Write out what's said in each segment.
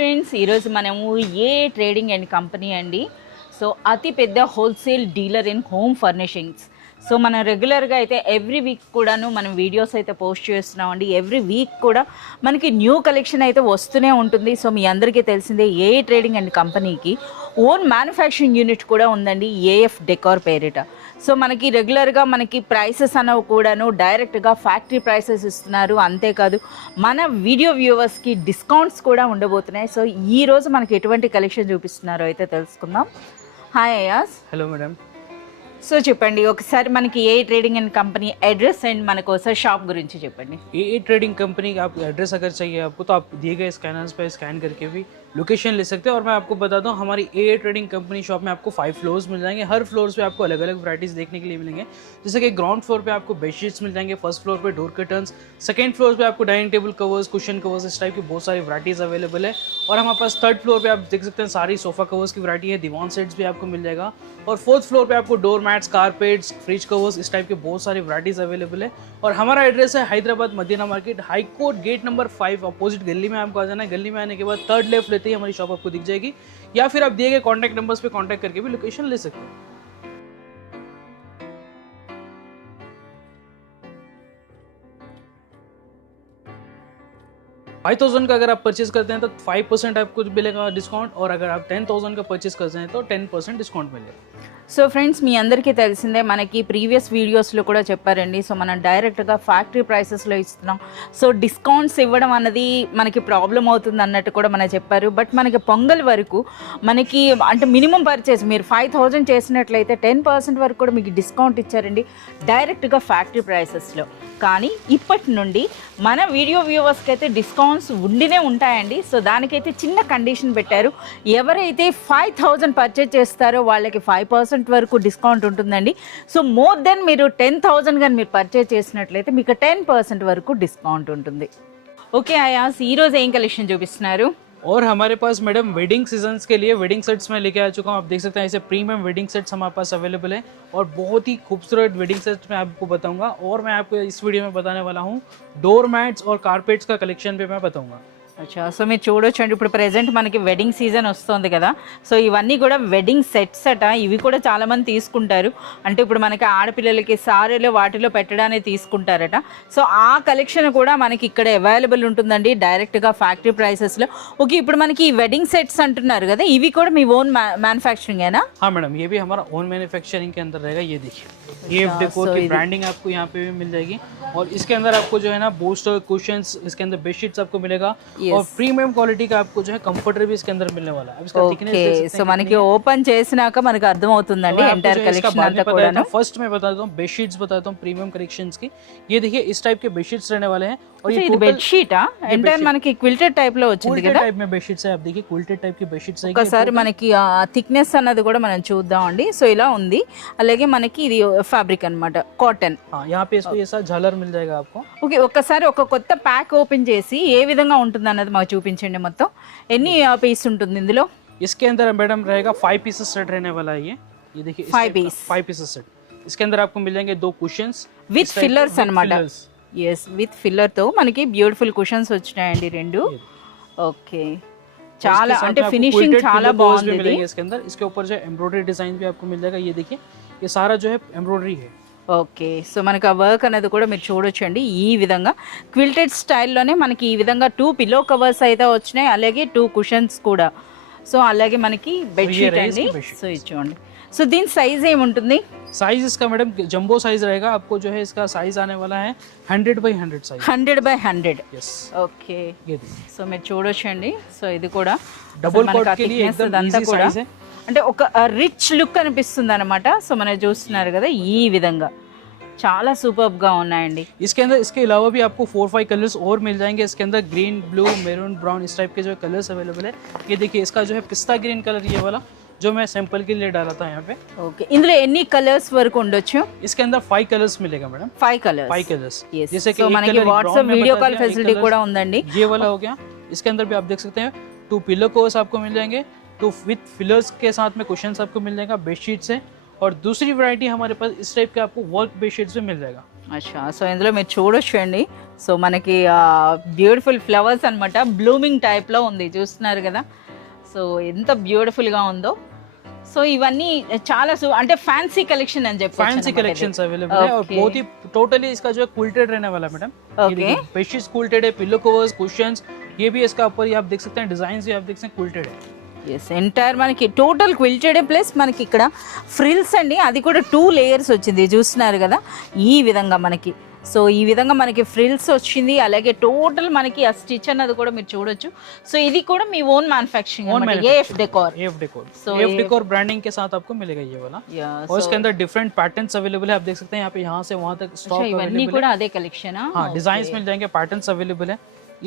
Friends, ఈరోజు మనము ఏ trading and company అండి. సో అతి పెద్ద wholesale dealer in home furnishings. So మనం రెగ్యులర్గా అయితే ఎవ్రీ వీక్ కూడాను మనం వీడియోస్ అయితే పోస్ట్ చేస్తున్నామండి. ఎవ్రీ వీక్ కూడా మనకి న్యూ కలెక్షన్ అయితే వస్తూనే ఉంటుంది. సో మీ అందరికీ తెలిసిందే ఏ ట్రేడింగ్ అండ్ కంపెనీకి ఓన్ మ్యానుఫ్యాక్చరింగ్ యూనిట్ కూడా ఉందండి, ఏఎఫ్ డెకార్ పేరిట. సో మనకి రెగ్యులర్గా మనకి ప్రైసెస్ అనేవి కూడాను డైరెక్ట్గా ఫ్యాక్టరీ ప్రైసెస్ ఇస్తున్నారు. అంతేకాదు మన వీడియో వ్యూవర్స్కి డిస్కౌంట్స్ కూడా ఉండబోతున్నాయి. సో ఈరోజు మనకి ఎటువంటి కలెక్షన్ చూపిస్తున్నారో అయితే తెలుసుకుందాం. Hi Ayas. Hello madam. So చెప్పండి ఒకసారి మనకి ఏ trading and company address and మనకు ఒకసారి షాప్ గురించి చెప్పండి. ए ट्रेडिंग कंपनी का आप एड्रेस अगर चाहिए आपको तो आप दिए गए स्कैनर्स पे स्कैन करके भी लोकेशन ले सकते हैं. और मैं आपको बता दूं हमारी ए ट्रेडिंग कंपनी शॉप में आपको 5 फ्लोर्स मिल जाएंगे. हर फ्लोर्स पे आपको अलग अलग वैराइटीज़ देखने के लिए मिलेंगे. जैसे कि ग्राउंड फ्लोर पे आपको बेडशीट्स मिल जाएंगे, फर्स्ट फ्लोर पे डोर कर्टन्स, सेकंड फ्लोर पे आपको dining table covers, cushion covers, इस टाइप की बहुत सारी वैराइटीज़ अवेलेबल है. और हमारे पास थर्ड फ्लोर पे आप देख सकते हैं सारी सोफ़ा कवर्स की वैरायटी है, दीवान सेट्स भी आपको मिल जाएगा. और फोर्थ फ्लोर पे आपको door mats, carpets, fridge covers, इस टाइप के बहुत सारी वैराइटीज़ अवेलेबल है. और हमारा एड्रेस है Hyderabad Madina market, high court gate number 5 opposite गली में आपको आ जाना है. गली में आने के बाद थर्ड लेफ्ट लेते ही हमारी शॉप आपको दिख जाएगी. या फिर आप दिए गए कॉन्टैक्ट नंबर्स पे कॉन्टैक्ट करके भी लोकेशन ले सकते हैं. $5,000 का अगर आप परचेज करते हैं तो 5% आपको मिलेगा डिस्काउंट. और अगर आप 10,000 का परचेज करते हैं तो 10% डिस्काउंट मिलेगा. సో ఫ్రెండ్స్, మీ అందరికీ తెలిసిందే మనకి ప్రీవియస్ వీడియోస్లో కూడా చెప్పారండి. సో మనం డైరెక్ట్గా ఫ్యాక్టరీ ప్రైసెస్లో ఇస్తున్నాం. సో డిస్కౌంట్స్ ఇవ్వడం అన్నది మనకి ప్రాబ్లం అవుతుంది అన్నట్టు కూడా మనం చెప్పారు. బట్ మనకి పొంగల్ వరకు మనకి అంటే మినిమం పర్చేస్ మీరు 5,000 చేసినట్లయితే 10% వరకు కూడా మీకు డిస్కౌంట్ ఇచ్చారండి డైరెక్ట్గా ఫ్యాక్టరీ ప్రైసెస్లో. కానీ ఇప్పటి నుండి మన వీడియో వ్యూవర్స్కి అయితే డిస్కౌంట్స్ ఉండినే ఉంటాయండి. సో దానికైతే చిన్న కండిషన్ పెట్టారు. ఎవరైతే 5,000 పర్చేజ్ చేస్తారో వాళ్ళకి 5% వరకు డిస్కౌంట్ ఉంటుందండి. సో మోర్ దెన్ మీరు 10,000 కానీ మీరు పర్చేజ్ చేసినట్లయితే మీకు 10% వరకు డిస్కౌంట్ ఉంటుంది. ఓకే అయాస్, ఈరోజు ఏం కలెక్షన్ చూపిస్తున్నారు? और हमारे पास मैडम वेडिंग सीजन्स के लिए वेडिंग सेट्स में लेके आ चुका हूँ. आप देख सकते हैं ऐसे प्रीमियम वेडिंग सेट्स हमारे पास अवेलेबल है. और बहुत ही खूबसूरत वेडिंग सेट्स मैं आपको बताऊंगा. और मैं आपको इस वीडियो में बताने वाला हूँ डोर मैट्स और कारपेट्स का कलेक्शन भी मैं बताऊँगा. అచ్చా, సో మీరు చూడొచ్చండి ఇప్పుడు ప్రెజెంట్ మనకి వెడ్డింగ్ సీజన్ వస్తుంది కదా. సో ఇవన్నీ కూడా వెడ్డింగ్ సెట్స్ అట. ఇవి కూడా చాలామంది తీసుకుంటారు. అంటే ఇప్పుడు మనకి ఆడపిల్లలకి సారీలో వాటిలో పెట్టడానికి తీసుకుంటారట. సో ఆ కలెక్షన్ కూడా మనకి ఇక్కడ అవైలబుల్ ఉంటుందండి డైరెక్ట్గా ఫ్యాక్టరీ ప్రైసెస్లో. ఓకే, ఇప్పుడు మనకి ఈ వెడ్డింగ్ సెట్స్ అంటున్నారు కదా, ఇవి కూడా మీ ఓన్ मैन्युफैक्चरिंगेना? हाँ मैडम, ये भी हमारा ओन मैन्युफैक्चरिंग के अंदर रहेगा. ये देखिए ये डेकोर की ब्रांडिंग आपको यहाँ पे भी मिल जाएगी. और इसके अंदर आपको जो है ना बोस्टर, कुशन्स, इसके अंदर बेडशीट्स आपको मिलेगा. और प्रीमियम क्वालिटी का आपको जो है कंफर्टर भी इसके अंदर मिलने वाला है. अब इसका थिकनेस देख सकते हैं. సో మనకి ఓపెన్ చేసినాక మనకి అర్థమవుతుందండి ఎంటైర్ కలెక్షన్ అంతా కూడా. फर्स्ट मैं बताता हूँ बेडशीट्स बताता हूँ प्रीमियम कलेक्शंस की. ये देखिए इस टाइप के बेडशीट्स रहने वाले हैं. और ये బెడ్షీట్ ఎంటైర్ మనకి క్విల్టెడ్ టైప్ లో వచ్చింది కదా. टाइप में बेडशीट्स है. आप देखिए क्विल्टेड टाइप की बेडशीट्स है. ఒకసారి మనకి థిక్నెస్ అన్నది కూడా మనం చూద్దామండి. సో ఇలా ఉంది. అలాగే మనకి ఇది ఫ్యాబ్రిక్ అన్నమాట, కాటన్. यहाँ पे इसको ये साथ झालर मिल जाएगा आपको. ఓకే, ఒక్కసారి ఒక కొత్త ప్యాక్ ఓపెన్ చేసి ఏ విధంగా ఉంటుంది అన్నది మాకు చూపించండి. మొత్తం ఎన్ని పీస్ ఉంటుంది ఇందులో? इसके अंदर मैडम रहेगा 5 पीसेस सेट रहने वाला है. ये देखिए 5 पीसेस सेट. इसके अंदर आपको मिल जाएंगे 2 कुशन्स విత్ ఫిల్లర్స్ అన్నమాట. ఎస్, విత్ ఫిల్లర్ తో మనకి బ్యూటిఫుల్ కుషన్స్ వచ్చినాయండి రెండు. ఓకే, చాలా అంటే ఫినిషింగ్ చాలా బాగుంది. इसके अंदर इसके ऊपर जो एम्ब्रॉयडरी डिजाइन भी आपको मिल जाएगा. ये देखिए ये सारा जो है एम्ब्रॉयडरी है. ఓకే, సో మనకి ఆ వర్క్ అనేది కూడా మీరు చూడొచ్చండి. ఈ విధంగా క్విల్టెడ్ స్టైల్లోనే మనకి ఈ విధంగా 2 పిల్లో కవర్స్ అయితే వచ్చినాయి, అలాగే 2 కుషన్స్ కూడా. సో అలాగే మనకి బెడ్షీట్ అండి. సో ఇది చూడండి. సో దీని సైజ్ ఏముంటుంది? साइज इसका मैडम जंबो साइज रहेगा. आपको जो है इसका साइज आने वाला है 100 by 100 size. 100 by 100. Yes. Okay, ये సో మీరు చూడొచ్చండి. సో ఇది కూడా डबल कोट के लिए एकदम इजी साइज है. అంటే ఒక రిచ్ లుక్ అనిపిస్తుంది అనమాట. సో మనం చూస్తున్నారు కదా ఈ విధంగా చాలా సూపర్బ్ గా ఉన్నాయండి. इसके अंदर इसके अलावा भी आपको 4-5 कलर्स और मिल जाएंगे. इसके अंदर ग्रीन, ब्लू, मैरून, ब्राउन इस टाइप के जो कलर्स अवेलेबल है. ये देखिए इसका जो है पिस्ता ग्रीन कलर ये वाला जो मैं सैंपल के लिए डाला था यहाँ पे. ఓకే, ఇందులో ఎన్ని కలర్స్ వరకు ఉండొచ్చు? इसके अंदर 5 कलर्स मिलेगा मैडम. 5 కలర్స్. 5 कलर्स. जैसे कि మనకి వాట్సాప్ వీడియో కాల్ ఫెసిలిటీ కూడా ఉందండి. ये वाला हो गया. इसके अंदर भी आप देख सकते हैं 2 पिलो कवर्स आपको मिल जाएंगे. 2 विथ फिलर्स के साथ में कुशन्स आपको मिल जाएगा. बेडशीट्स है. और दूसरी वैरायटी हमारे पास इस टाइप के आपको वर्क बेडशीट्स भी मिल जाएगा. అచ్చా, సో ఇందులో మీరు చూడొచ్చు అండి. సో మనకి బ్యూటిఫుల్ ఫ్లవర్స్ అన్నమాట, బ్లూమింగ్ టైప్లో ఉంది, చూస్తున్నారు కదా. సో ఎంత బ్యూటిఫుల్గా ఉందో. సో ఇవన్నీ చాలా అంటే ఫ్యాన్సీ కలెక్షన్ అని చెప్పి, फैंसी कलेक्शंस अवेलेबल है और बहुत ही टोटली इसका जो है क्विल्टेड रहने वाला है मैडम. ओके, बेडशीट्स क्विल्टेड है, पिलो कवर्स, कुशन्स, ये भी इसका ऊपर ही आप देख सकते हैं, डिजाइन भी आप देख सकते हैं क्विल्टेड है. ఎస్, ఎంటైర్ మనకి టోటల్ క్విల్టెడ్ ప్లస్ మనకి ఇక్కడ ఫ్రిల్స్ అండి, అది కూడా 2 లేయర్స్ వచ్చింది, చూస్తున్నారు కదా ఈ విధంగా మనకి. సో ఈ విధంగా మనకి ఫ్రిల్స్ వచ్చింది, అలాగే టోటల్ మనకి ఆ స్టిచ్ అన్నది కూడా మీరు చూడొచ్చు. సో ఇది కూడా మీ own manufacturing, AF decor. So AF decor branding के साथ आपको मिलेगा ये वाला. और इसके अंदर डिफरेंट पैटर्न्स अवेलेबल है, आप देख सकते हैं यहाँ पे, यहाँ से वहाँ तक स्टॉक ఇవన్నీ अवेलेबल కూడా है. అదే కలెక్షన్. हाँ, डिजाइन्स मिल जाएंगे, पैटर्न्स अवेलेबल है.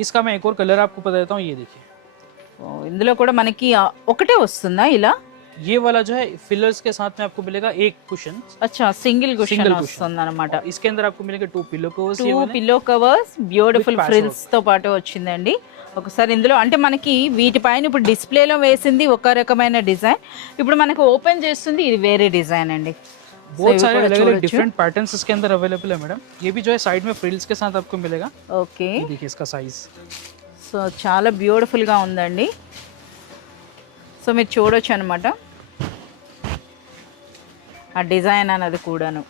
इसका मैं एक और कलर आपको बता देता हूँ, ये देखिए. ఇందులో కూడా మనకి ఒకటే వస్తుందా ఇలా? ये वाला जो है फिलर्स के साथ में आपको मिलेगा एक कुशन. అచ్చా, సింగిల్ కుషన్ వస్తుంది అనమాట. इसके अंदर आपको मिलेगा 2 pillow covers. 2 pillow covers beautiful frills తో పాటు వచ్చిందండి. ఒకసారి ఇందులో అంటే మనకి వీటిపైన ఇప్పుడు డిస్ప్లేలో వేసింది ఒక రకమైన డిజైన్, ఇప్పుడు మనకు ఓపెన్ చేస్తుంది ఇది వేరే డిజైన్ అండి. बहुत सारे अलग-अलग डिफरेंट पैटर्न्स इसके अंदर अवेलेबल है मैडम. ये भी जो है साइड में फ्रिल्स के साथ आपको मिलेगा. ఓకే, ये देखिए इसका साइज. సో చాలా బ్యూటిఫుల్గా ఉందండి. సో మీరు చూడొచ్చు అనమాట ఆ డిజైన్ అన్నది కూడాను.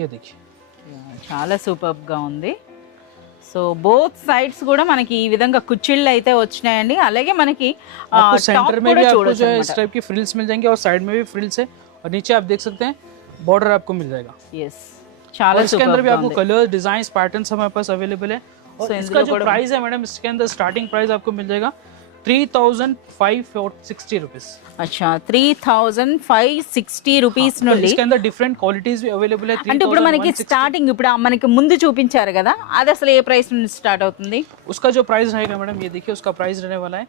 ये देखिए, చాలా సూపర్గా ఉంది. సో బోత్ సైడ్స్ కూడా మనకి ఈ విధంగా కుచ్చిళ్ళు అయితే వచ్చినాయండి, అలాగే మనకి आपको सेंटर में भी आपको जो है इस చూడొచ్చు. टाइप की फ्रिल्स मिल जाएंगे और साइड में भी फ्रिल्स है और नीचे आप देख सकते हैं बॉर्डर आपको मिल जाएगा. ఎస్, చాలా और इसके अंदर भी సూపర్గా आपको ఉంది. कलर डिजाइन पैटर्न्स हमारे पास अवेलेबल है. और So, इसका जो इनको प्राइस है मैडम, इसके अंदर स्टार्टिंग प्राइस आपको मिल जाएगा 3,560 रुपीस. అచ్చా, 3,560 రూపీస్ तो నుండి. इसके अंदर डिफरेंट क्वालिटीज भी अवेलेबल है. అంటే ఇప్పుడు మనకి స్టార్టింగ్ ఇప్పుడు మనకి ముందు చూపించారు కదా, అది అసలు ఏ ప్రైస్ నుండి స్టార్ట్ అవుతుంది? उसका जो प्राइस रहेगा मैडम, ये देखिए, उसका प्राइस रहने वाला है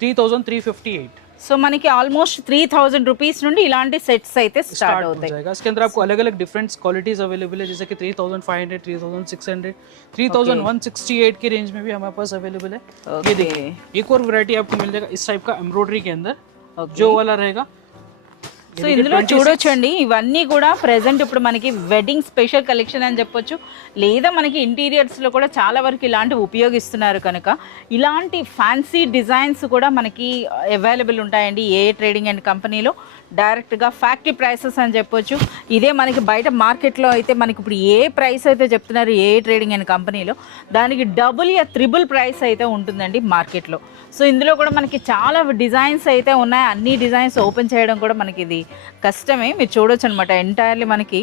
3,358. సో మనకి ఆల్మోస్ట్ 3,000 రూపీస్ నుండి ఇలాంటి సెట్స్ అయితే స్టార్ట్ हो అవుతాయి. जाएगा. इसके अंदर आपको अलग अलग डिफरेंट क्वालिटीज अवेलेबल है, जैसे कि 3,500, 3,600, 3,168 की रेंज में भी हमारे पास अवेलेबल है. ये देखिए, एक और वैरायटी आपको मिल जाएगा इस टाइप का एम्ब्रॉयडरी के अंदर, जो वाला रहेगा. సో ఇందులో చూడొచ్చండి, ఇవన్నీ కూడా ప్రెసెంట్ ఇప్పుడు మనకి వెడ్డింగ్ స్పెషల్ కలెక్షన్ అని చెప్పొచ్చు, లేదా మనకి ఇంటీరియర్స్లో కూడా చాలా వరకు ఇలాంటివి ఉపయోగిస్తున్నారు కనుక ఇలాంటి ఫ్యాన్సీ డిజైన్స్ కూడా మనకి అవైలబుల్ ఉంటాయండి ఏ ట్రేడింగ్ అండ్ కంపెనీలో. డైరెక్ట్గా ఫ్యాక్టరీ ప్రైసెస్ అని చెప్పొచ్చు. ఇదే మనకి బయట మార్కెట్లో అయితే మనకి ఇప్పుడు ఏ ప్రైస్ అయితే చెప్తున్నారు ఏ ట్రేడింగ్ అండ్ కంపెనీలో, దానికి డబుల్ యా త్రిబుల్ ప్రైస్ అయితే ఉంటుందండి మార్కెట్లో. సో ఇందులో కూడా మనకి చాలా డిజైన్స్ అయితే ఉన్నాయి, అన్ని డిజైన్స్ ఓపెన్ చేయడం కూడా మనకి ఇది కష్టమే. మీరు చూడొచ్చు అనమాట, ఎంటైర్లీ మనకి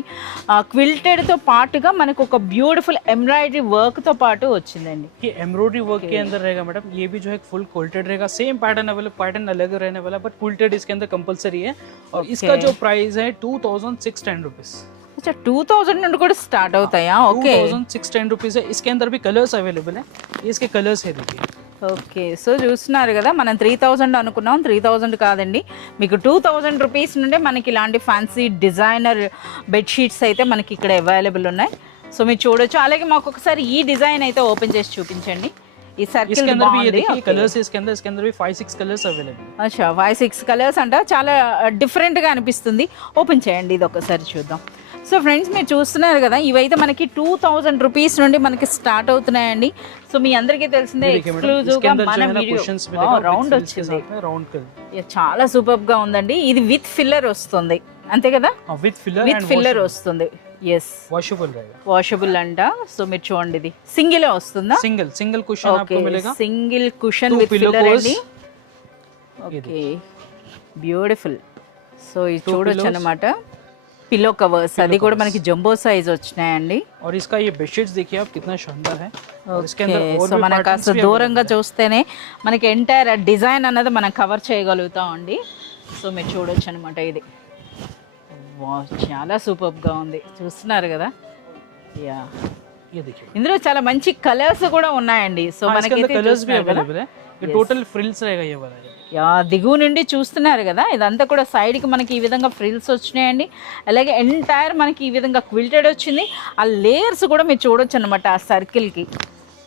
క్విల్టెడ్తో పాటుగా మనకు ఒక బ్యూటిఫుల్ ఎంబ్రాయిడరీ వర్క్తో పాటు వచ్చిందండి. ये एम्ब्रॉयडरी वर्क के अंदर रहेगा मैडम. ये भी जो है फुल क्वालिटेड रहेगा, सेम पैटर्न अवेलेबल, पैटर्न अलग रहने वाला, बट क्वालिटेड इसके अंदर कंपलसरी है. और इसका जो प्राइस है 2,610 रुपीस. अच्छा, 2,000 నుండి కూడా స్టార్ట్ అవుతాయా? ఓకే, 2,610 रुपीस है. इसके अंदर भी कलर्स अवेलेबल है, ये इसके कलर्स है देखिए. ఓకే, సో చూస్తున్నారు కదా, మనం 3,000 అనుకున్నాం, 3,000 కాదండి, మీకు 2,000 రూపీస్ నుండే మనకి ఇలాంటి ఫ్యాన్సీ డిజైనర్ బెడ్షీట్స్ అయితే మనకి ఇక్కడ అవైలబుల్ ఉన్నాయి. సో మీరు చూడొచ్చు. అలాగే మాకు ఒకసారి ఈ డిజైన్ అయితే ఓపెన్ చేసి చూపించండి. ఈ సర్కిల్ इसके अंदर भी ये బాగుంది. देखिए कलर्स है, इसके अंदर भी 5-6 कलर्स अवेलेबल है. అచ్చా, 5-6 కలర్స్ అంట, చాలా డిఫరెంట్గా అనిపిస్తుంది. ఓపెన్ చేయండి, ఇది ఒకసారి చూద్దాం. సో ఫ్రెండ్స్, మీరు చూస్తున్నారు కదా, ఇవైతే మనకి 2,000 రూపీస్ నుండి మనకి స్టార్ట్ అవుతున్నాయండి. సో మీ అందరికీ తెలిసిందే, ఎక్స్క్లూజివ్గా మన వీడియో రౌండ్ వచ్చింది. చాలా సూపర్గా ఉందండి. ఇది విత్ ఫిల్లర్ వస్తుంది, అంతే కదా? విత్ ఫిల్లర్ వస్తుంది. ఎస్, వాషబుల్ అంట. సో మీరు చూడండి, ఇది సింగిల్ వస్తుందా? సింగిల్ కుషన్ आपको मिलेगा. సింగిల్ కుషన్ విత్ ఫిల్లర్ అండి. Okay, beautiful. సో ఇది చూడొచ్చు అన్నమాట, పిల్లో కవర్స్, అది కూడా మనకి జంబో సైజ్ వచ్చినాయండి. और इसका ये बेडशीट्स देखिए आप, कितना शानदार है. और इसके अंदर और సో మనకు కాస్త దూరంగా చూస్తేనే మనకి ఎంటైర్ డిజైన్ అన్నది మనం కవర్ చేయగలుగుతాం అండి. సో మీరు చూడొచ్చు అనమాట, ఇది చాలా సూపర్గా ఉంది, చూస్తున్నారు కదా. యా, ये देखिए, ఇందులో చాలా మంచి కలర్స్ కూడా ఉన్నాయండి. సో మనకి कलर्स भी अवेलेबल है. ये टोटल फ्रिल्स रहेगा ये वाला. యా, దిగువ నుండి చూస్తున్నారు కదా, ఇదంతా కూడా సైడ్కి మనకి ఈ విధంగా ఫ్రిల్స్ వచ్చినాయండి. అలాగే ఎంటైర్ మనకి ఈ విధంగా క్విల్టెడ్ వచ్చింది. ఆ లేయర్స్ కూడా మీరు చూడొచ్చు అనమాట, ఆ సర్కిల్కి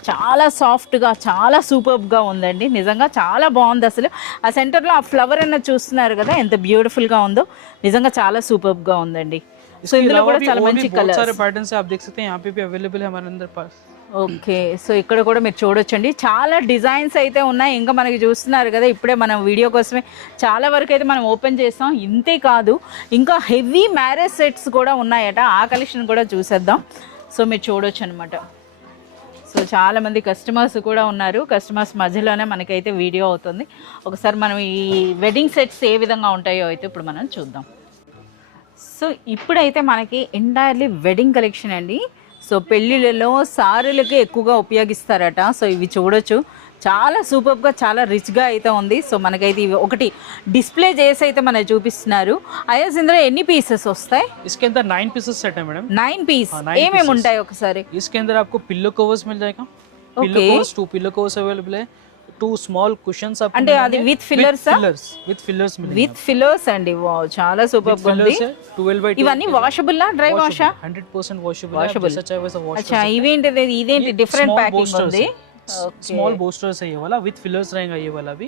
చాలా సాఫ్ట్గా, చాలా సూపర్గా ఉందండి. నిజంగా చాలా బాగుంది అసలు. ఆ సెంటర్లో ఆ ఫ్లవర్ అన్నది చూస్తున్నారు కదా, ఎంత బ్యూటిఫుల్గా ఉందో. నిజంగా చాలా సూపర్గా ఉందండి. సో ఇందులో కూడా చాలా और भी మంచి बहुत కలర్స్. सारे पैटर्न्स है, आप देख सकते हैं यहाँ पे भी अवेलेबल है हमारे अंदर पास. ఓకే, సో ఇక్కడ కూడా మీరు చూడొచ్చండి చాలా డిజైన్స్ అయితే ఉన్నాయి. ఇంకా మనకి చూస్తున్నారు కదా ఇప్పుడే మనం వీడియో కోసమే చాలా వరకు అయితే మనం ఓపెన్ చేస్తాం. ఇంతే కాదు ఇంకా హెవీ మ్యారేజ్ సెట్స్ కూడా ఉన్నాయట, ఆ కలెక్షన్ కూడా చూసేద్దాం. సో మీరు చూడొచ్చు అనమాట. సో చాలామంది కస్టమర్స్ కూడా ఉన్నారు, కస్టమర్స్ మధ్యలోనే మనకైతే వీడియో అవుతుంది. ఒకసారి మనం ఈ వెడ్డింగ్ సెట్స్ ఏ విధంగా ఉంటాయో అయితే ఇప్పుడు మనం చూద్దాం. సో ఇప్పుడైతే మనకి ఎంటైర్లీ వెడ్డింగ్ కలెక్షన్ అండి. సో పెళ్ళిళ్ళలో సారీలకి ఎక్కువగా ఉపయోగిస్తారట. సో ఇవి చూడొచ్చు చాలా సూపర్గా చాలా రిచ్గా అయితే ఉంది. సో మనకైతే ఇవి ఒకటి డిస్ప్లే చేసి అయితే మనకి చూపిస్తున్నారు. అయ్యాస్ ఇందులో ఎన్ని పీసెస్ వస్తాయి? इसके अंदर 9 पीसेस सेट है मैडम. 9 पीस. हाँ, 9 ఏమేమి pieces. ఉంటాయి ఒకసారి? इसके अंदर आपको पिल्लो कवर्स मिल जाएगा. Pillow Okay. Covers 2 pillow covers available है. 2 स्मॉल कुशन्स आपको అంటే అది విత్ ఫిల్లర్స్ विद फिलर्स मिलेंगे. విత్ ఫిల్లర్స్ అండి. వావ్ చాలా సూపర్గా ఉంది. फिलर्स है 12 by 2. ఇవన్నీ వాషబుల్ డ్రై వాషా? 100% వॉशेबल. Washable. जैसा चाहे वैसा वॉश. అచ్చా ఇవేంటిది? ఇదేంటి డిఫరెంట్ ప్యాకింగ్ ఉంది? स्मॉल बोस्टर्स है ये वाला, विद फिलर्स रहेगा ये वाला भी.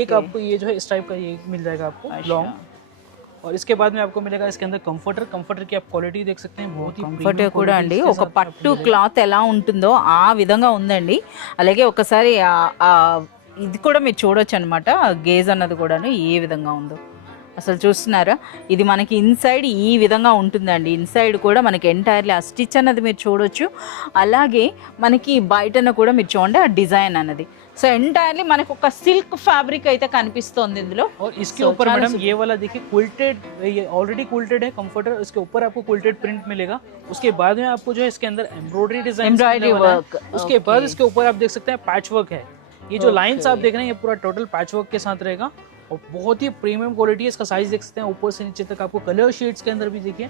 एक आपको ये जो है इस टाइप का ये मिल जाएगा आपको लॉन्ग. और इसके बाद में आपको मिलेगा इसके अंदर कंफर्टर की आप क्वालिटी देख सकते हैं. बहुत ही కంఫర్ట్ కూడా అండి. ఒక పట్టు క్లాత్ ఎలా ఉంటుందో ఆ విధంగా ఉందండి. అలాగే ఒకసారి ఇది కూడా మీరు చూడొచ్చు అనమాట. గేజ్ అన్నది కూడాను ఏ విధంగా ఉందో అసలు చూస్తున్నారా? ఇది మనకి ఇన్సైడ్ ఈ విధంగా ఉంటుందండి. ఇన్సైడ్ కూడా మనకి ఎంటైర్లీ ఆ స్టిచ్ అన్నది మీరు చూడొచ్చు. అలాగే మనకి బయటన కూడా మీరు చూడండి ఆ డిజైన్ అన్నది. సో ఎంటైర్లీ మనకు ఒక సిల్క్ ఫ్యాబ్రిక్ అయితే కనిపిస్తోంది ఇందులో. और इसके ऊपर मैडम ये वाला देखिए क्विल्टेड, ये ऑलरेडी क्विल्टेड है कंफर्टर. इसके ऊपर आपको क्विल्टेड प्रिंट मिलेगा. उसके बाद में आपको जो है इसके अंदर एम्ब्रॉयडरी डिजाइन, एम्ब्रॉयडरी वर्क. उसके बाद इसके ऊपर आप देख सकते हैं पैच वर्क है. ये जो लाइंस आप देख रहे हैं ये पूरा टोटल पैच वर्क के साथ रहेगा. और बहुत ही प्रीमियम क्वालिटी है. इसका साइज देख सकते हैं ऊपर से नीचे तक आपको कलर शेड्स के अंदर भी देखिए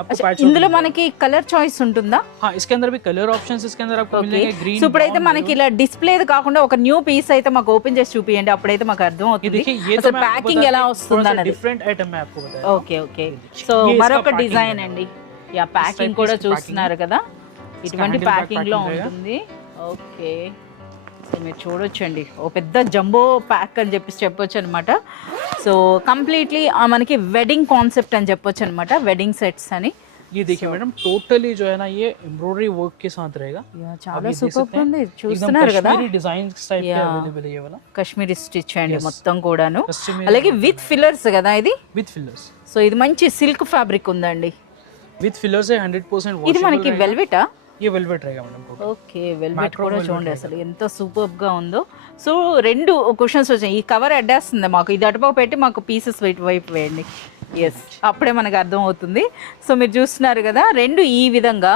आपको पैच. ఇందులో మనకి కలర్ చాయిస్ ఉంటుందా? हाँ, इसके अंदर भी कलर ऑप्शंस इसके अंदर आपको मिलेंगे. ग्रीन. సో ఇప్పుడైతే మనకి ఇలా డిస్ప్లే కాకుండా ఒక న్యూ పీస్ అయితే మాకు ఓపెన్ చేసి చూపియండి, అప్పుడైతే మాకు అర్థం అవుతుంది అసలు ప్యాకింగ్ ఎలా వస్తుంది అన్నది. డిఫరెంట్ ఐటమ్ मैं आपको बताया. Okay okay. సో మరొక డిజైన్ అండి. యా ప్యాకింగ్ కూడా చూస్తున్నారు కదా, ఇటువంటి ప్యాకింగ్ లో ఉంటుంది. ఓకే, సో మీరు చూడొచ్చండి ఓ పెద్ద జంబో ప్యాక్ అని చెప్పొచ్చు అనమాట. సో కంప్లీట్లీ మనకి వెడ్డింగ్ కాన్సెప్ట్ అని చెప్పొచ్చు అనమాట, వెడ్డింగ్ సెట్స్ అని. ये देखिए मैडम टोटली जो है ना ये एम्ब्रॉयडरी वर्क के साथ रहेगा. చాలా సూపర్ ఉంది చూస్తున్నారు కదా. डिजाइन टाइप के अवेलेबल है ये वाला. కాశ్మీరీ స్టిచ్ అండి మొత్తం కూడాను. అలాగే విత్ ఫిల్లర్స్ కదా ఇది. With fillers. సో ఇది మంచి సిల్క్ ఫ్యాబ్రిక్ ఉందండి. विद फिलर्स है 100% ఇది మనకి వెల్వెటా? ये वेलवेट रहेगा मैडम. ఓకే, వెల్వెట్ కూడా చూడండి అసలు ఎంత సూపర్ గా ఉందో. సో 2 క్వశ్చన్స్ వచ్చాయి. ఈ కవర్ అడ్డేస్తుంది మాకు, ఇది అటుపక్క పెట్టి మాకు పీసెస్ వైపు వేయండి. ఎస్, అప్పుడే మనకు అర్థం అవుతుంది. సో మీరు చూస్తున్నారు కదా 2 ఈ విధంగా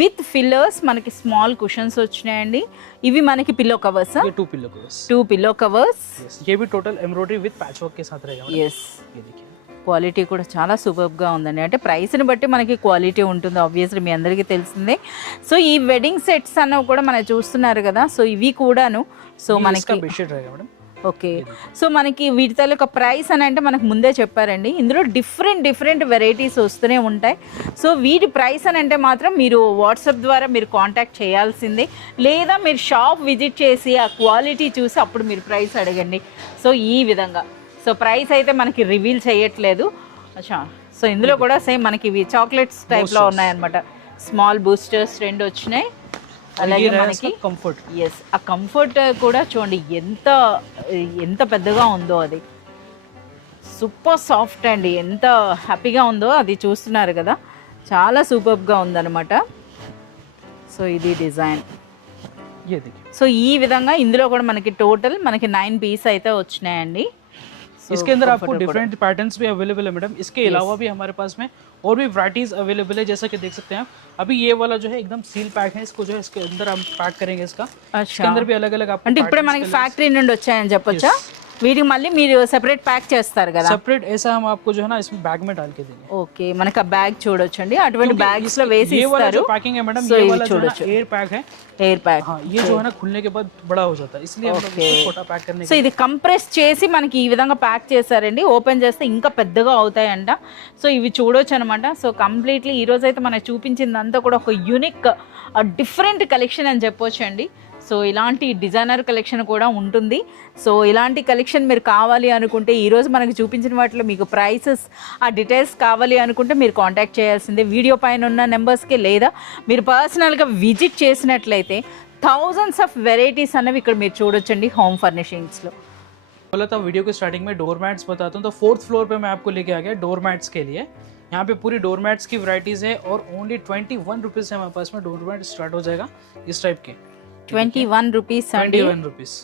విత్ ఫిల్లర్స్ మనకి స్మాల్ కుషన్స్ వచ్చినాయండి. ఇవి మనకి పిల్లో కవర్స్. ये 2 पिलो कवर्स. 2 pillow covers. ये भी total embroidery with patch work के साथ रहेगा. ఎస్, ये देखिए క్వాలిటీ కూడా చాలా సూపర్గా ఉందండి. అంటే ప్రైస్ని బట్టి మనకి క్వాలిటీ ఉంటుంది ఆబ్వియస్లీ, మీ అందరికీ తెలిసిందే. సో ఈ వెడ్డింగ్ సెట్స్ అన్నవి కూడా మనం చూస్తున్నారు కదా. సో ఇవి కూడాను సో మనకి बेडशीट रहेगा मैडम. ఓకే. సో మనకి వీటి తాలూకా ప్రైస్ అని అంటే మనకు ముందే చెప్పారండి. ఇందులో డిఫరెంట్ వెరైటీస్ వస్తూనే ఉంటాయి. సో వీటి ప్రైస్ అని అంటే మాత్రం మీరు వాట్సాప్ ద్వారా మీరు కాంటాక్ట్ చేయాల్సిందే, లేదా మీరు షాప్ విజిట్ చేసి ఆ క్వాలిటీ చూసి అప్పుడు మీరు ప్రైస్ అడగండి. సో ఈ విధంగా సో ప్రైస్ అయితే మనకి రివీల్ చేయట్లేదు. అచ్చా, సో ఇందులో కూడా సేమ్ మనకి ఇవి చాక్లెట్స్ టైప్లో ఉన్నాయన్నమాట. స్మాల్ బూస్టర్స్ 2 వచ్చినాయి. అలాగే మనకి కంఫర్ట్. ఎస్, ఆ కంఫర్ట్ కూడా చూడండి ఎంత పెద్దగా ఉందో. అది సూపర్ సాఫ్ట్ అండి, ఎంత హ్యాపీగా ఉందో అది చూస్తున్నారు కదా, చాలా సూపర్గా ఉందన్నమాట. సో ఇది డిజైన్. ये देखिए. సో ఈ విధంగా ఇందులో కూడా మనకి టోటల్ మనకి 9 పీస్ అయితే వచ్చినాయండి. इसके अंदर आपको डिफरेंट पैटर्न्स भी अवेलेबल है मैडम. इसके अलावा भी हमारे पास में और भी वैराइटीज अवेलेबल है. जैसा कि देख सकते हैं आप, अभी ये वाला जो है एकदम सील पैक है. इसको जो है इसके अंदर हम पैक करेंगे इसका. इसके अंदर भी अलग अलग आपको అంటే ఇప్పుడే మనకి ఫ్యాక్టరీ నుండి వచ్చాయని చెప్పొచ్చా? వీటికి మళ్ళీ మీరు సెపరేట్ ప్యాక్ చేస్తారు కదా? सेपरेट ऐसा हम आपको जो है ना इसमें बैग में डाल के देंगे. ఓకే, మనకి ఆ బ్యాగ్ చూడొచ్చండి, అటువంటి బ్యాగ్స్ లో వేసి ये वाला ఇస్తారు. जो पैकिंग है मैडम, So ये ये वाला जो है छोड़ो, ना एयर पैक है. Air pack. हाँ, ये जो है ना खुलने के बाद बड़ा हो जाता है, इसलिए हम लोग इसको छोटा पैक करने సో ఇది కంప్రెస్ చేసి మనకి ఈ విధంగా ప్యాక్ చేశారండి. ఓపెన్ చేస్తే ఇంకా పెద్దగా అవుతాయంట. సో ఇవి చూడొచ్చు అనమాట. సో కంప్లీట్లీ ఈ రోజు అయితే మనకు చూపించిందంతా కూడా ఒక యూనిక్ డిఫరెంట్ కలెక్షన్ అని చెప్పొచ్చు అండి. సో ఇలాంటి డిజైనర్ కలెక్షన్ కూడా ఉంటుంది. సో ఇలాంటి కలెక్షన్ మీరు కావాలి అనుకుంటే ఈరోజు మనకు చూపించిన వాటిలో మీకు ప్రైసెస్ ఆ డీటెయిల్స్ కావాలి అనుకుంటే మీరు కాంటాక్ట్ చేయాల్సిందే వీడియో పైన ఉన్న నెంబర్స్కి, లేదా మీరు పర్సనల్గా విజిట్ చేసినట్లయితే థౌజండ్స్ ఆఫ్ వెరైటీస్ అన్నవి ఇక్కడ మీరు చూడొచ్చండి హోమ్ ఫర్నిషింగ్స్లో. बोला था वीडियो के स्टार्टिंग में डोर मैट्स बताता हूँ, तो 4th फ्लोर पे मैं आपको लेके आ गया डोर मैट्स के लिए. यहाँ पे पूरी डोर मैट्स की वैरायटीज़ है और ओनली 21 रुपीज़ से हमारे पास में डोर मैट स्टार्ट हो जाएगा इस टाइप के. 21 रुपीज़. 21 रुपीज़.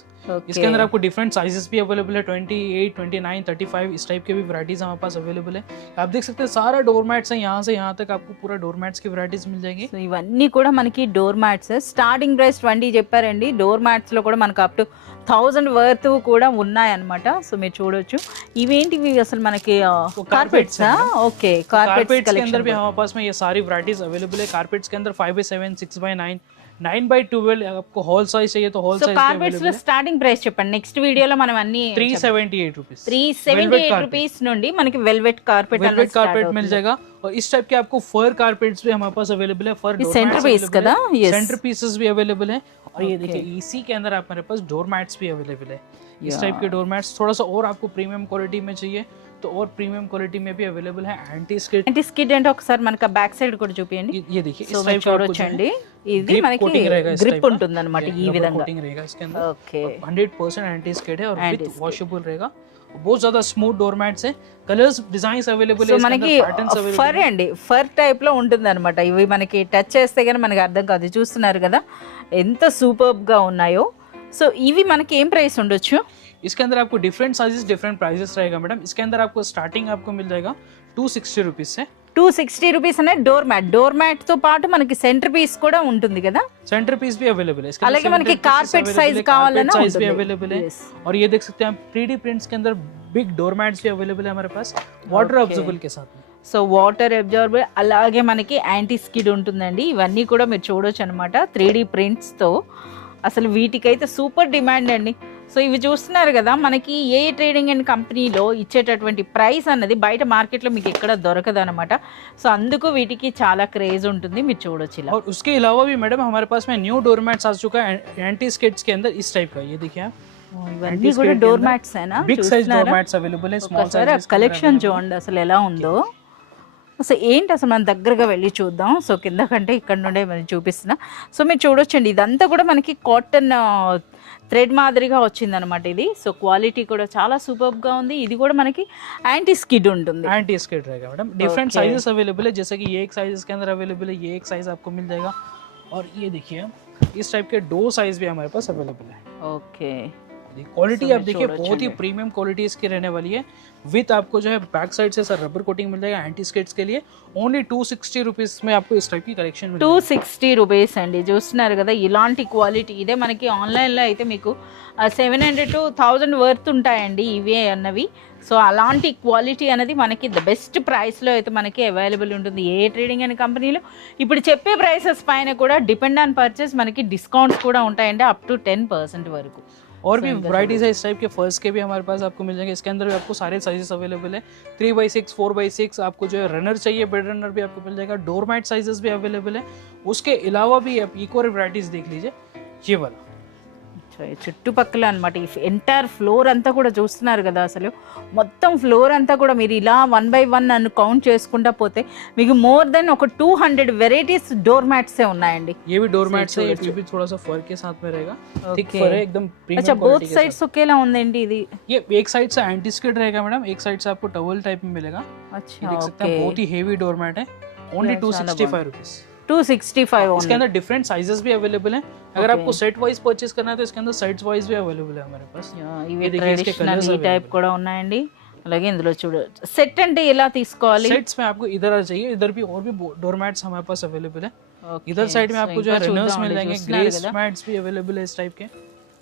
इसके अंदर आपको डिफरेंट साइजेस भी अवेलेबल है, 28, 29, 35 इस टाइप के भी वैरायटीज़ हमारे पास अवेलेबल है. आप देख सकते हैं सारा डोर मैट्स है, यहाँ से यहाँ तक आपको पूरा डोर मैट्स की वैरायटीज़ मिल जाएंगी. సో ఇవన్నీ కూడా మనకి డోర్ మ్యాట్స్. స్టార్టింగ్ ప్రైస్ 20 చెప్పారండి. డోర్ మ్యాట్స్లో కూడా మనకు అప్ టు 1000 వర్త్ కూడా ఉన్నాయన్నమాట. సో మీరు చూడొచ్చు. ఇవేంటివి అసలు మనకి కార్పెట్స్. ఓకే, कार्पेट्स के अंदर भी हमारे पास में ये सारी वैरायटीज़ अवेलेबल है. कार्पेट्स के अंदर 5x7, 6x9, 9x12 आपको हॉल साइज चाहिए तो हॉल సో साइज కార్పెట్స్ లో స్టార్టింగ్ ప్రైస్ చెప్పండి. నెక్స్ట్ వీడియోలో మనం అన్ని 378 रुपीज़. 378 రూపీస్ నుండి మనకి వెల్వెట్ కార్పెట్ वेलवेट कारपेट मिल जाएगा. और इस टाइप के आपको फर कारपेट्स भी हमारे पास अवेलेबल है. फर सेंटर पीस కదా? yes, सेंटर पीसेस भी अवेलेबल है. और ये देखिए इसी के अंदर आप मेरे पास डोर मैट्स भी अवेलेबल है. इस टाइप के डोर मैट्स थोड़ा सा और आपको प्रीमियम क्वालिटी में चाहिए तो और प्रीमियम क्वालिटी में भी अवेलेबल है. Anti skid. అంటే స్కిడ్ అంటే ఒకసారి మనకి బ్యాక్ సైడ్ కూడా చూపియండి. ये देखिए సో इस మీరు टाइप का आपको చూడొచ్చండి. ఇది grip మనకి coating रहेगा. इस గ్రిప్ टाइप का. ఉంటుందన్నమాట ఈ rubber విధంగా. coating रहेगा इसके अंदर. ఓకే, 100% एंटी स्किड है और विद Anti-skid. वॉशेबल रहेगा. बहुत ज्यादा स्मूथ डोर मैट्स है. कलर्स डिजाइन्स अवेलेबल సో है. మనకి पैटर्न्स ఫర్ अवेलेबल అండి, ఫర్ టైప్ లో ఉంటుంది అనమాట. ఇవి మనకి టచ్ చేస్తే కానీ మనకి అర్థం కాదు. చూస్తున్నారు కదా ఎంత సూపర్బ్ గా ఉన్నాయో. సో ఇవి మనకి ఏం ప్రైస్ ఉండొచ్చు? इसके अंदर आपको डिफरेंट साइजेस डिफरेंट प्राइसेस रहेगा मैडम. इसके अंदर आपको स्टार्टिंग आपको मिल जाएगा 260 रुपीज़ से. 260 రూపీస్ అనే డోర్ మ్యాట్. డోర్ మ్యాట్ తో పాటు మనకి సెంటర్ పీస్ కూడా ఉంటుంది కదా. सेंटर पीस भी अवेलेबल है. इसके అలాగే మనకి కార్పెట్ సైజ్ కావాలన్నా साइज भी ఉంటుంది. अवेलेबल है. Yes. और ये देख सकते हैं आप 3D प्रिंट्स के अंदर बिग डोर मैट्स भी अवेलेबल है हमारे पास वाटर Okay. ऑब्जर्वेबल के साथ में. సో వాటర్ అబ్జార్బర్, అలాగే మనకి యాంటీ స్కిడ్ ఉంటుందండి. ఇవన్నీ కూడా మీరు చూడొచ్చు అనమాట 3D ప్రింట్స్తో. అసలు వీటికైతే సూపర్ డిమాండ్ అండి. సో ఇవి చూస్తున్నారు కదా, మనకి ఏ ట్రేడింగ్ అండ్ కంపెనీలో ఇచ్చేటటువంటి ప్రైస్ అన్నది బయట మార్కెట్లో మీకు ఎక్కడ దొరకదు అనమాట. సో అందుకు వీటికి చాలా క్రేజ్ ఉంటుంది. మీరు చూడొచ్చు ఇలా. और उसके अलावा भी मैडम हमारे पास में न्यू डोर मैट्स आ चुका है एंटी स्किड्स के अंदर इस टाइप का. ये देखिए आप ఇవన్నీ కూడా డోర్ మ్యాట్స్ అయినా big size door mats available है. स्मॉल ఒకసారి साइज కలెక్షన్ చూడండి అసలు ఎలా ఉందో. అసలు ఏంటి అసలు మనం దగ్గరగా వెళ్ళి చూద్దాం. సో కింద కంటే ఇక్కడ నుండే మనం చూపిస్తున్నా. సో మీరు చూడొచ్చండి, ఇదంతా కూడా మనకి కాటన్ థ్రెడ్ మాదిరిగా వచ్చిందనమాట ఇది. సో క్వాలిటీ కూడా చాలా సూపర్గా ఉంది. ఇది కూడా మనకి యాంటీ స్కిడ్ ఉంటుంది. एंटी स्किड रहेगा मैडम. डिफरेंट साइजेस अवेलेबल है. जैसे कि ये एक साइज के अंदर अवेलेबल है, ये एक साइज आपको मिल जाएगा. और ये देखिए इस टाइप के 2 साइज भी हमारे पास अवेलेबल है. ఓకే, क्वालिटी So, आप देखिए मैं बहुत ही प्रीमियम क्वालिटी इसकी रहने वाली है. विथ आपको जो है बैक साइड से सर रबर कोटिंग मिल जाएगा एंटी स्किड्स के लिए. ओनली 260 रुपीज़ में आपको इस टाइप की कलेक्शन मिल 260 రూపీస్ అండి. చూస్తున్నారు కదా ఇలాంటి క్వాలిటీ. ఇదే మనకి ఆన్లైన్లో అయితే మీకు 700 to 1000 వర్త్ ఉంటాయండి ఇవే అన్నవి. సో అలాంటి క్వాలిటీ అనేది మనకి ద బెస్ట్ ప్రైస్లో అయితే మనకి అవైలబుల్ ఉంటుంది ఏ ట్రేడింగ్ అనే కంపెనీలో. ఇప్పుడు చెప్పే ప్రైసెస్ పైన కూడా డిపెండ్ ఆన్ పర్చేస్ మనకి డిస్కౌంట్స్ కూడా ఉంటాయండి అప్ టు 10% వరకు. और भी वैराइटीज है इस टाइप के फर्स्ट के भी हमारे पास आपको मिल जाएंगे. इसके अंदर भी आपको सारे साइजेस अवेलेबल है. 3x6, 4x6 आपको जो है रनर चाहिए बेड रनर भी आपको मिल जाएगा. डोर मैट साइजेस भी अवेलेबल है. उसके अलावा भी आप एक और वैराइटीज देख लीजिए ये वाला. చుట్టుపక్కల అనమాట ఈ ఎంటైర్ ఫ్లోర్ అంతా కూడా చూస్తున్నారు కదా. అసలు మొత్తం ఫ్లోర్ అంతా కూడా మీరు ఇలా 1 by 1 నన్ను కౌంట్ చేసుకుంటా పోతే మీకు మోర్ దెన్ ఒక 200 వెరైటీస్ డోర్ మ్యాట్సే ఉన్నాయండి. ये भी डोर मैट है. ये भी थोड़ा सा फर के साथ में रहेगा. थिक फर है एकदम अच्छा, प्रीमियम बोथ क्वालिटी के साइड्स ఒకేలా ఉందండి ఇది. साथ. ये एक साइड से एंटी स्किड रहेगा मैडम, एक साइड से आपको टवल टाइप में मिलेगा. अच्छा, ये देख सकते हैं बहुत ही हेवी डोर मैट है. Only 265 rupees. 265 इसके ఓన్లీ. अंदर डिफरेंट साइजेस भी अवेलेबल हैं. अगर Okay. आपको सेट वाइज परचेज करना है तो इसके अंदर सेट्स वाइज भी अवेलेबल है हमारे पास. ఇవి ये देखिए इसके ట్రెడిషనల్ कलर्स ఈ టైప్ కూడా ఉన్నాయండి. అలాగే ఇందులో చూడొచ్చు సెట్ అంటే ఎలా తీసుకోవాలి? सेट्स में आपको इधर आ चाहिए. इधर भी और भी डोर मैट्स हमारे पास अवेलेबल है. Okay, इधर साइड में so आपको जो है ఇంకా रनर्स చూద్దామండి. मिल जाएंगे. చూస్తున్నారు ग्रेस కదా. मैट्स भी अवेलेबल है इस टाइप के.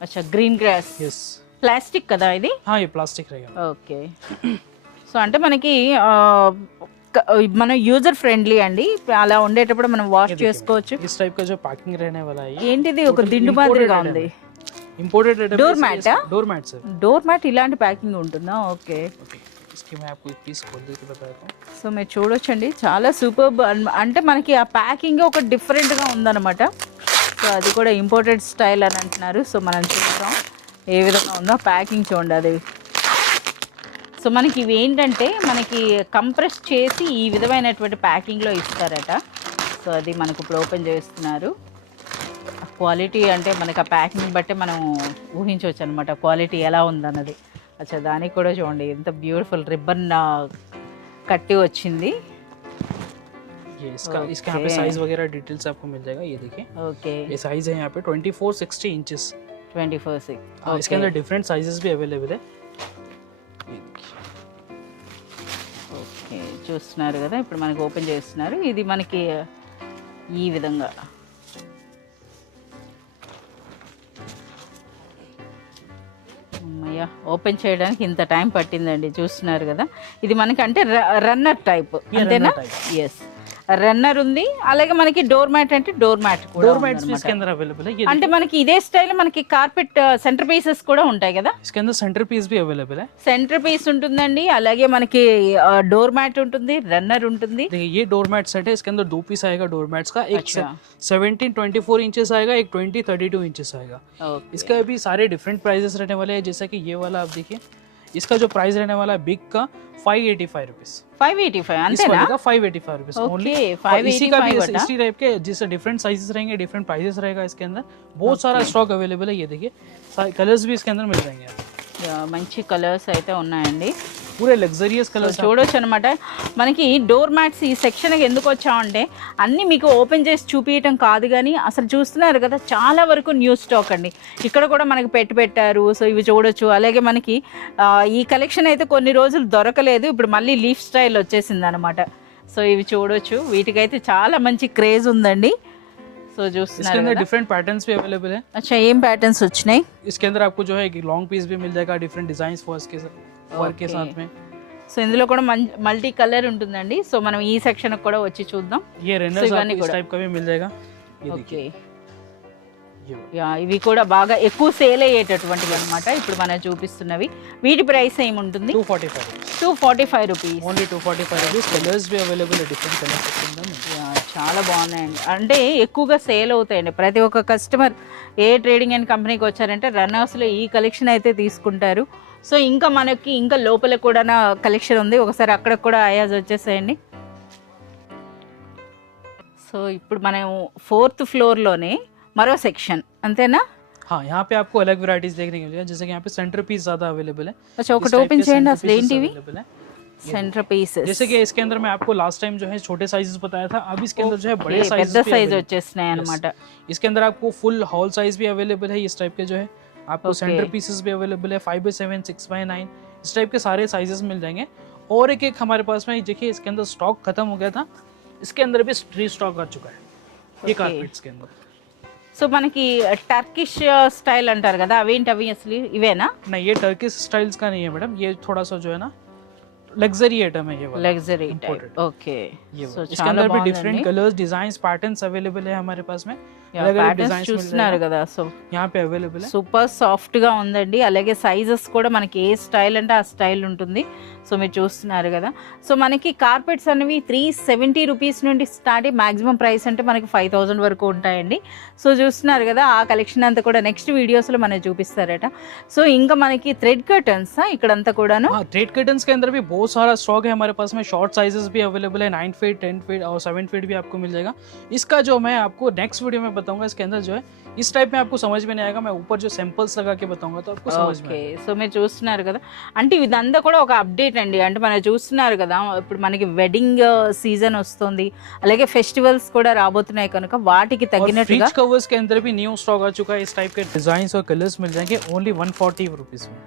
అచ్చా, గ్రీన్ గ్రాస్ यस, ప్లాస్టిక్ కదా ఇది. हाँ ये प्लास्टिक रहेगा. ఓకే, సో అంటే మనకి మన యూజర్ ఫ్రెండ్లీ అండి. అలా ఉండేటప్పుడు మనం వాష్ చేసుకోవచ్చు. इस टाइप का जो पैकिंग रहने वाला है ये ఏంటిది ఒక దిండు మాదిరిగా ఉంది. इंपोर्टेड Door mat, हाँ? Door mat sir. Door mat ఇలాంటి ప్యాకింగ్ ఉంటుందా? ఓకే, ओके, इसकी मैं आपको एक पीस खोल के बताता हूँ. సో మీరు చూడొచ్చండి చాలా సూపర్. అంటే మనకి ఆ ప్యాకింగ్ ఒక డిఫరెంట్గా ఉందన్నమాట. సో అది కూడా ఇంపోర్టెడ్ స్టైల్ అని అంటున్నారు. సో మనం చూస్తాం ఏ విధంగా ఉందో. ప్యాకింగ్ చూడండి అది. సో మనకి ఇవి ఏంటంటే మనకి కంప్రెస్ చేసి ఈ విధమైనటువంటి ప్యాకింగ్లో ఇస్తారట. సో అది మనకు ఇప్పుడు ఓపెన్ చేస్తున్నారు. క్వాలిటీ అంటే మనకి ఆ ప్యాకింగ్ బట్టే మనం ఊహించవచ్చు అనమాట క్వాలిటీ ఎలా ఉందన్నది. అచ్చా దానికి కూడా చూడండి ఎంత బ్యూటిఫుల్ రిబ్బన్ కట్టి వచ్చింది. ये इसका यहाँ पे साइज वगैरह डिटेल्स आपको मिल जाएगा. ये देखिए ओके ये साइज है यहाँ पे 24-60 इंचेस. 24/6. इसके अंदर डिफरेंट साइजेस भी अवेलेबल है. ఓకే చూస్తున్నారు కదా ఇప్పుడు మనకి ఓపెన్ చేస్తున్నారు. ఇది మనకి ఈ విధంగా అమ్మయ్య ఓపెన్ చేయడానికి ఇంత టైం పట్టిందండి. చూస్తున్నారు కదా ఇది మనకి అంటే రన్నర్ టైప్ అంతేనా? ఎస్ రన్నర్ ఉంది. అలాగే మనకి డోర్ మ్యాట్ అంటే డోర్ మ్యాట్ కూడా डोर मैट्स भी इसके अंदर अवेलेबल है. ये అంటే మనకి ఇదే స్టైల్ మనకి కార్పెట్ సెంటర్ పీసెస్ కూడా ఉంటాయి కదా. इसके अंदर सेंटर पीस भी अवेलेबल है. సెంటర్ పీస్ ఉంటుందండి. అలాగే మనకి డోర్ మ్యాట్ ఉంటుంది, రన్నర్ ఉంటుంది. देखिए ये डोर मैट सेट है. इसके अंदर 2 पीस आएगा डोर मैट्स का. एक अच्छा। 17-24 इंचेस आएगा, एक 20-32 इंचेस आएगा. ओके इसका भी सारे डिफरेंट प्राइजेस रहने वाले हैं. जैसा कि ये वाला आप देखिए इसका जो प्राइस रहने वाला है बिग का 585 रुपीज. 585 इस अंतेना? वाले का 585 रुपीज ओनली. ओके और इसी का भी 585 इसी टाइप के जिससे डिफरेंट साइजेस रहेंगे, डिफरेंट प्राइजेस रहेगा. इसके अंदर बहुत सारा स्टॉक अवेलेबल है. ये देखिए कलर्स भी इसके अंदर मिल जाएंगे आपको. మంచి కలర్స్ అయితే ఉన్నాయండి. पूरे लग्जरियस कलर्स చూడొచ్చు అనమాట. మనకి డోర్ మ్యాట్స్ ఈ సెక్షన్కి ఎందుకు వచ్చామంటే అన్నీ మీకు ఓపెన్ చేసి చూపించడం కాదు కానీ అసలు చూస్తున్నారు కదా చాలా వరకు న్యూ స్టాక్ అండి. ఇక్కడ కూడా మనకి పెట్టారు. సో ఇవి చూడొచ్చు. అలాగే మనకి ఈ కలెక్షన్ అయితే కొన్ని రోజులు దొరకలేదు. ఇప్పుడు మళ్ళీ లీఫ్ స్టైల్ వచ్చేసింది అనమాట. సో ఇవి చూడొచ్చు. వీటికైతే చాలా మంచి క్రేజ్ ఉందండి. సో इसके చూస్తున్నారు अंदर కదా. डिफरेंट पैटर्न्स भी अवेलेबल है. అచ్చా ఏం ప్యాటర్న్స్ వచ్చినాయి? इसके अंदर आपको जो है लॉन्ग पीस भी मिल जाएगा डिफरेंट डिजाइन्स वर्क के साथ में. సో ఇందులో కూడా మల్టీ కలర్ ఉంటుందండి. సో మనం ఈ సెక్షన్ కూడా వచ్చి చూద్దాం. ये रनर्स इवన్నీ आपको इस కూడా. टाइप का भी मिल जाएगा. ये देखिए ఓకే యా ఇవి కూడా బాగా ఎక్కువ సేల్ అయ్యేటటువంటివి అనమాట ఇప్పుడు మనం చూపిస్తున్నవి. వీటి ప్రైస్ ఏముంటుంది? 245 rupees. 245 rupees. Only 245 rupees. Colours भी अवेलेबल है डिफरेंट कलर्स के अंदर. చాలా బాగున్నాయండి. అంటే ఎక్కువగా సేల్ అవుతాయండి. ప్రతి ఒక్క కస్టమర్ ఏ ట్రేడింగ్ అండ్ కంపెనీకి వచ్చారంటే రన్నర్స్లో ఈ కలెక్షన్ అయితే తీసుకుంటారు. సో ఇంకా మనకి ఇంకా లోపల కూడా కలెక్షన్ ఉంది. ఒకసారి అక్కడ కూడా అయాజ్ వచ్చేసేయండి. సో ఇప్పుడు మనం 4th ఫ్లోర్లోనే మరో సెక్షన్ అంతేనా? हाँ यहाँ पे आपको अलग वैरायटीज देखने को मिलेगा. जैसे कि यहाँ पे सेंटर पीस ज्यादा अवेलेबल है. अच्छा ఒకటి ఓపెన్ చేయండి. అసలు ఏంటివి अवेलेबल है. Centre pieces? जैसे कि इसके अंदर मैं आपको लास्ट टाइम जो है छोटे साइजेस बताया था. अब इसके अंदर जो है बड़े పెద్ద साइजेस भी సైజ్ available వచ్చేస్తున్నాయి है. అనమాట. Yes. इसके अंदर आपको फुल हॉल साइज भी अवेलेबल है. इस टाइप के जो है आपको Okay. सेंटर पीसेस भी अवेलेबल है. 5x7, 6x9 इस टाइप के सारे साइजेस मिल जाएंगे. और एक हमारे पास में देखिए इसके अंदर स्टॉक खत्म हो गया था. इसके अंदर भी रीस्टॉक आ चुका है. ये Okay. कारपेट्स के अंदर. సో మనకి టర్కిష్ స్టైల్ అంటారు కదా అవేంటి అవి అసలు ఇవేనా? नहीं ये टर्किश स्टाइल्स का नहीं है मैडम. ये थोड़ा सा जो है ना लग्जरी आइटम है ये वाला. Luxury type. Imported. ఓకే ये సో वाला. इसके చాలా अंदर भी బాగుందండి. Different colours, designs, patterns available है हमारे पास में. अलग अलग ప్యాటర్న్స్ डिजाइंस मिल చూస్తున్నారు जाएगा. కదా. సో यहाँ पे अवेलेबल है. సూపర్ సాఫ్ట్ గా ఉందండి. అలాగే సైజెస్ కూడా మనకి ఏ స్టైల్ అంటే ఆ స్టైల్ ఉంటుంది. సో మీరు చూస్తున్నారు కదా. సో మనకి కార్పెట్స్ అనేవి 370 రూపీస్ నుండి స్టార్ట్ అయ్యి మాక్సిమం ప్రైస్ అంటే మనకి 5000 వరకు ఉంటాయండి. సో చూస్తున్నారు కదా ఆ కలెక్షన్ అంతా కూడా నెక్స్ట్ వీడియోస్లో మనకి చూపిస్తారట. సో ఇంకా మనకి థ్రెడ్ కర్టన్స్ ఇక్కడంతా కూడాను. हाँ थ्रेड कर्टन्स के अंदर भी बहुत सारा स्टॉक है हमारे पास में. शॉर्ट साइजेस भी अवेलेबल है. 9 फीट, 10 फीट और 7 फीट भी आपको मिल जाएगा. इसका जो मैं आपको नेक्स्ट वीडियो में बताऊंगा. इसके अंदर जो है इस टाइप में आपको समझ में नहीं आएगा. मैं ऊपर जो सैंपल्स लगा के बताऊंगा तो आपको समझ में ఓకే आएगा. సో మీరు చూస్తున్నారు కదా. అంటే ఇదంతా కూడా ఒక అప్డేట్ అండి. అంటే మనం చూస్తున్నారు కదా ఇప్పుడు మనకి వెడ్డింగ్ సీజన్ వస్తుంది. అలాగే ఫెస్టివల్స్ కూడా రాబోతున్నాయి కనుక వాటికి और తగినట్టుగా फ्रिज कवर्स के अंदर भी न्यू स्टॉक आ चुका है. इस टाइप के डिजाइन और कलर्स मिल जाएंगे ओनली 140 रुपीज में.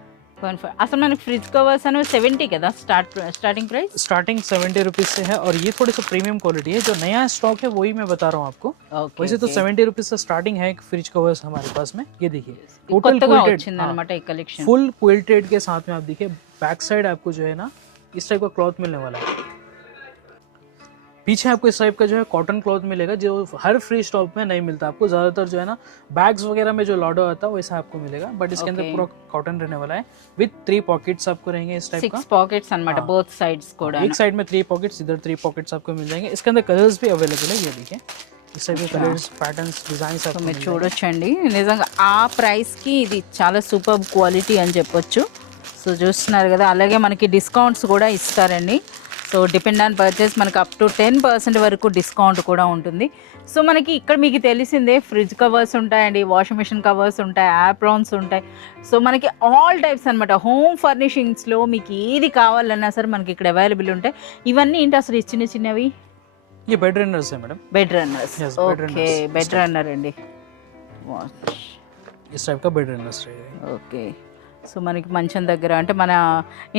అసలు మనకి ఫ్రిడ్జ్ కవర్స్ అనేవి 70 కదా స్టార్టింగ్ ప్రైస్? स्टार्टिंग 70 रुपीज से है. और ये थोड़ी सा प्रीमियम क्वालिटी है. जो नया स्टॉक है वही मैं बता रहा हूँ आपको. वैसे तो 70 रुपीज से स्टार्टिंग है फ्रिज कवर्स हमारे पास में. ये देखिए टोटल కొత్తగా क्विल्टेड, వచ్చింది అనమాట ఈ కలెక్షన్. फुल क्विल्टेड के साथ में आप देखिए बैक साइड आपको जो है ना इस टाइप का क्लॉथ मिलने वाला है. पीछे आपको इस टाइप का जो है कॉटन क्लॉथ मिलेगा जो हर फ्री स्टॉक में नहीं मिलता आपको. ज्यादातर जो है ना बैग्स वगैरह में जो लॉडो आता है वैसा आपको मिलेगा. बट इसके अंदर Okay. पूरा कॉटन रहने वाला है विद 3 पॉकेट्स आपको रहेंगे इस टाइप का. 6 పాకెట్స్ అన్నమాట हाँ. బోత్ సైడ్స్ కూడా. एक साइड में 3 पॉकेट्स, इधर 3 पॉकेट्स आपको मिल जाएंगे. इसके अंदर कलर्स भी अवेलेबल है. ये देखिए इस टाइप के कलर्स पैटर्न्स डिजाइन्स आपको మీరు मिल जाएंगे। చూడొచ్చండి నిజంగా ఆ ప్రైస్కి ఇది చాలా సూపర్ క్వాలిటీ అని చెప్పొచ్చు. సో చూస్తున్నారు కదా, అలాగే మనకి డిస్కౌంట్స్ కూడా ఇస్తారండి. సో డిపెండ్ ఆన్ పర్చేస్ మనకి అప్ టు 10% వరకు డిస్కౌంట్ కూడా ఉంటుంది. సో మనకి ఇక్కడ మీకు తెలిసిందే ఫ్రిడ్జ్ కవర్స్ ఉంటాయండి, వాషింగ్ మిషన్ కవర్స్ ఉంటాయి, యాప్రాన్స్ ఉంటాయి. సో మనకి ఆల్ టైప్స్ అనమాట. హోమ్ ఫర్నిషింగ్స్లో మీకు ఏది కావాలన్నా సరే మనకి ఇక్కడ అవైలబుల్ ఉంటాయి. ఇవన్నీ ఏంటి అసలు ఈ చిన్న చిన్నవి? ये बेड रनर्स है madam, bed runners. Yes, bed okay, runners. Bed runner అండి. इस टाइप का बेड रनर्स रहेगा। ఓకే, సో మనకి మంచం దగ్గర అంటే మన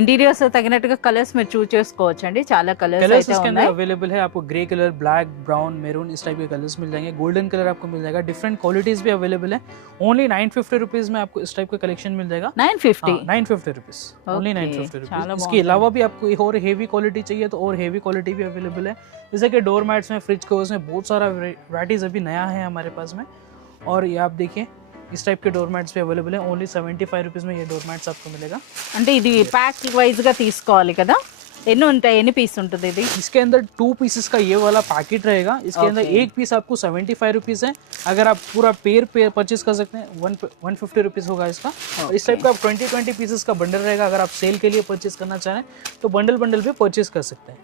ఇంటీరియర్స్ తగినట్టుగా కలర్స్ మీరు చూస్ చేసుకోవచ్చు అండి. చాలా కలర్స్ कलर्स అయితే इसके अंदर ఉన్నాయి. अवेलेबल है, आपको grey colour, black, brown, maroon इस टाइप के कलर्स मिल जाएंगे। गोल्डन कलर आपको मिल जाएगा, डिफरेंट क्वालिटीज भी अवेलेबल है। ओनली 950 रुपीज में आपको इस टाइप का कलेक्शन मिल जाएगा। 950. 950 रुपीज, ओनली Okay, 950 చాలా रुपीज। इसके బాగుంది. अलावा भी आपको एक और हेवी क्वालिटी चाहिए तो और हेवी क्वालिटी भी अवेलेबल है। जैसे कि डोर मैट्स में, फ्रिज कवर्स में बहुत सारा वैराइटीज अभी नया है हमारे पास में। और ये आप देखिए इस टाइप के डोर मैट्स भी अवेलेबल है। ओनली 75 रुपीज में ये डोर मैट्स आपको मिलेगा। అంటే ఇది ప్యాక్ వైజ్గా తీసుకోవాలి కదా? ఎన్ని ఉంటాయి, ఎన్ని పీస్ ఉంటుంది ఇది? इसके अंदर 2 पीसेस का ये वाला पैकेट रहेगा। इसके अंदर Okay. एक पीस आपको 75 रुपीज है। अगर आप पूरा पेयर परचेज कर सकते हैं 150 रुपीज होगा इसका। और इस टाइप का 20 पीसेस का बंडल रहेगा। अगर आप सेल के लिए परचेज करना चाह रहे हैं तो बंडल भी परचेज कर सकते हैं।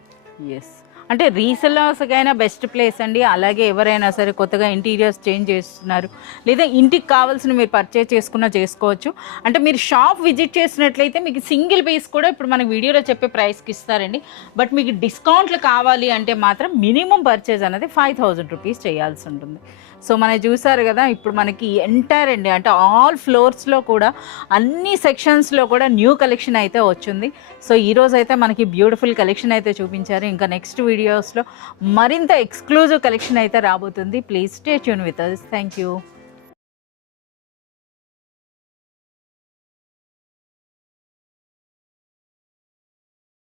ఎస్, అంటే రీసెలర్స్కైనా బెస్ట్ ప్లేస్ అండి. అలాగే ఎవరైనా సరే కొత్తగా ఇంటీరియర్స్ చేంజ్ చేస్తున్నారు, లేదా ఇంటికి కావాల్సిన మీరు పర్చేజ్ చేసుకున్నా చేసుకోవచ్చు. అంటే మీరు షాప్ విజిట్ చేసినట్లయితే మీకు సింగిల్ పీస్ కూడా ఇప్పుడు మనకి వీడియోలో చెప్పే ప్రైస్కి ఇస్తారండి. బట్ మీకు డిస్కౌంట్లు కావాలి అంటే మాత్రం మినిమం పర్చేజ్ అనేది 5000 రూపీస్ చేయాల్సి ఉంటుంది. సో మనం చూసారు కదా, ఇప్పుడు మనకి ఎంటైర్ అండి అంటే ఆల్ ఫ్లోర్స్లో కూడా అన్ని సెక్షన్స్లో కూడా న్యూ కలెక్షన్ అయితే వచ్చింది. సో ఈరోజు అయితే మనకి బ్యూటిఫుల్ కలెక్షన్ అయితే చూపించారు. ఇంకా నెక్స్ట్ వీడియోస్లో మరింత ఎక్స్క్లూజివ్ కలెక్షన్ అయితే రాబోతుంది. Please stay tune with us. Thank you.